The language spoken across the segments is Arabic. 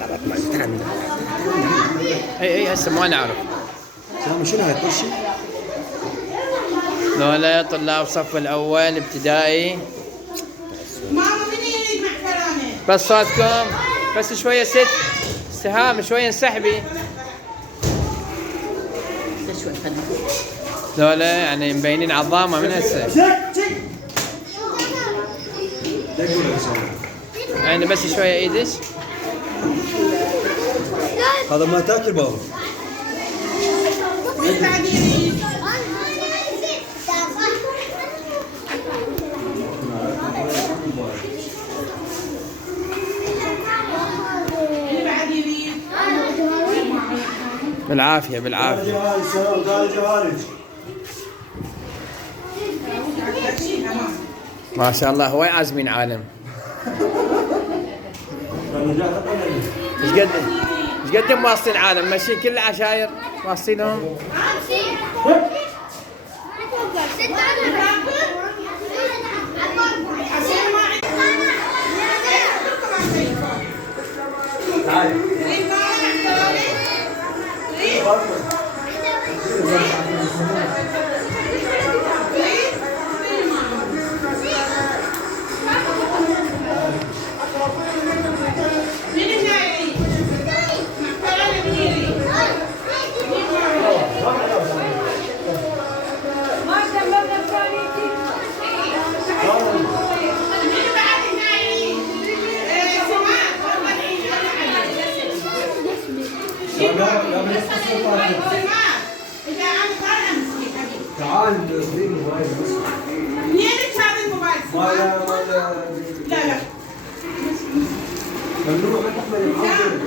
خلاص ما تتحمل. اي هسه ما نعرف. شنو هاي الطرشي؟ ذولا طلاب صف الاول ابتدائي. ماما من يريد معكرونه؟ بس صوتكم بس شويه ست سهام شويه انسحبي. ذولا يعني مبينين عظامه من هسه. يعني بس شويه ايدش. هذا ما تاكل بابا. من بعد يريد؟ من بعد يريد؟ بالعافيه بالعافيه. ما شاء الله هواي عازمين عالم. ايش قد مواصلين عالم ماشيين كل العشاير واصلينهم. تعال خذي الموبايل بس. منين هذا الموبايل؟ لا لا ممنوع ما تحمل المعجل.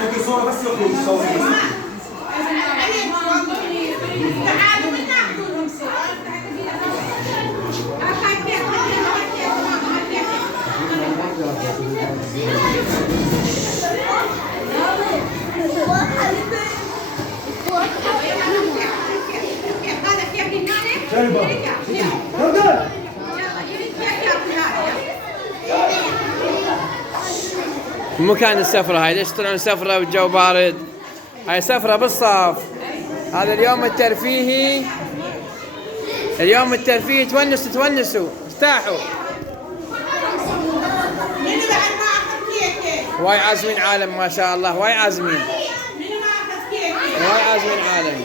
خذي صورة بس يخرج صورة بس. تعالوا من ناخذهم مو كان السفرة هاي ليش طلعون سفرة والجو بارد؟ هاي سفرة بالصف. هذا اليوم الترفيهي. اليوم الترفيهي تونسوا ارتاحوا. منو بعد ما اخذ كيكه؟ هواي عازمين عالم ما شاء الله هواي عازمين. منو ما اخذ كيكه؟ هواي عازمين عالم.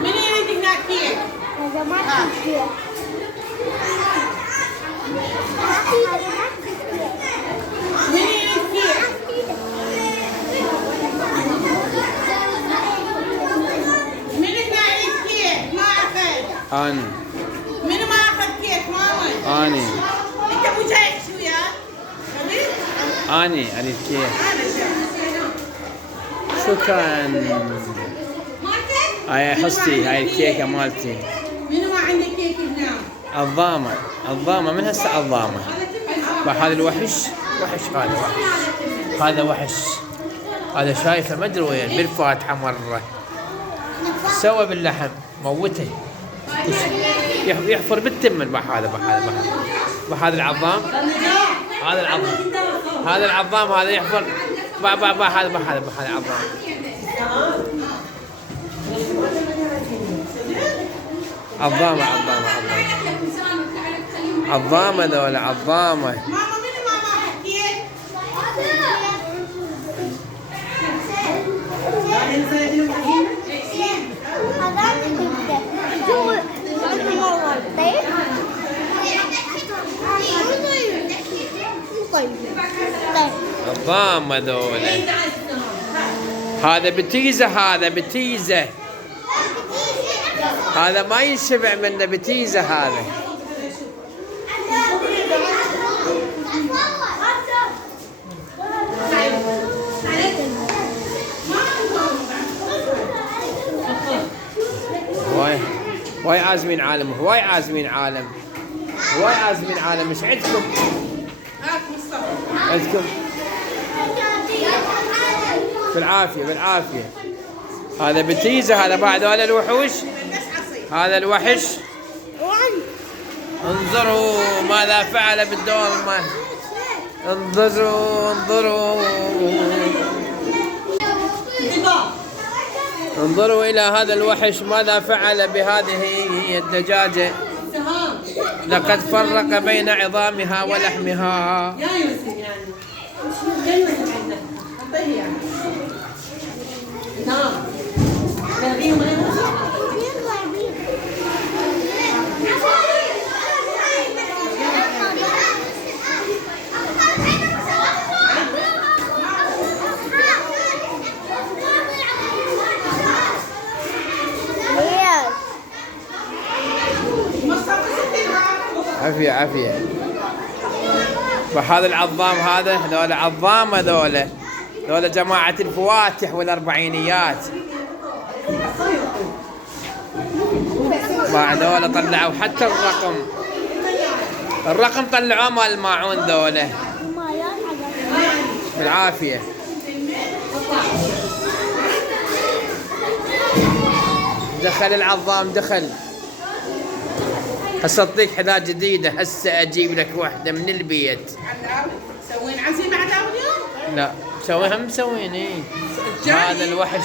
من يريد هناك كيك؟ هذا ما في كيك. من يريد كيك؟ من هنا يريد كيك؟ ما اخذ. أنا منو ما اخذ كيك ماما؟ أني انت مو جاي شو وياك؟ خبيث؟ أني أريد كيك. انا شكرا. مالتك؟ هاي حصتي هاي الكيكة مالتي. منو ما عنده كيك هنا؟ الضامة من هسه الضامة. هذا الوحش وحش هذا وحش. هذا شايفه ما ادري وين بالفاتحة مرة. سوى باللحم موته. يحفر بالتم هذا العظام. هذا العظام هذا يحفر هذا العظام. عظامة ذولا عظامة. ماما منو ما اخذ كيك؟ الضامة ذولا. هذا بتيزة هذا ما ينشبع منه بتيزة هذا. هواي عازمين عالم مش عندكم هاك مصطفى. اذكر بالعافية بالعافية. هذا بتيزة، هذا بعد هذا الوحوش. هذا الوحش. انظروا ماذا فعل بالدولمة. انظروا انظروا انظروا إلى هذا الوحش ماذا فعل بهذه الدجاجة. لقد فرق بين عظامها ولحمها. يا يوسف يعني نعم. عافية عافية. وهذا العظام هذا، هذول عظام، هذول جماعة الفواتح والأربعينيات. هذول طلعوا حتى الرقم طلعوه مال الماعون ذولا. بالعافية. دخل العظام دخل. هسه اعطيك حذاء جديدة، هسه اجيب لك واحدة من البيت. مسوين عزيمة عداوة اليوم؟ لا مسويها مسوين. ايه هذا الوحش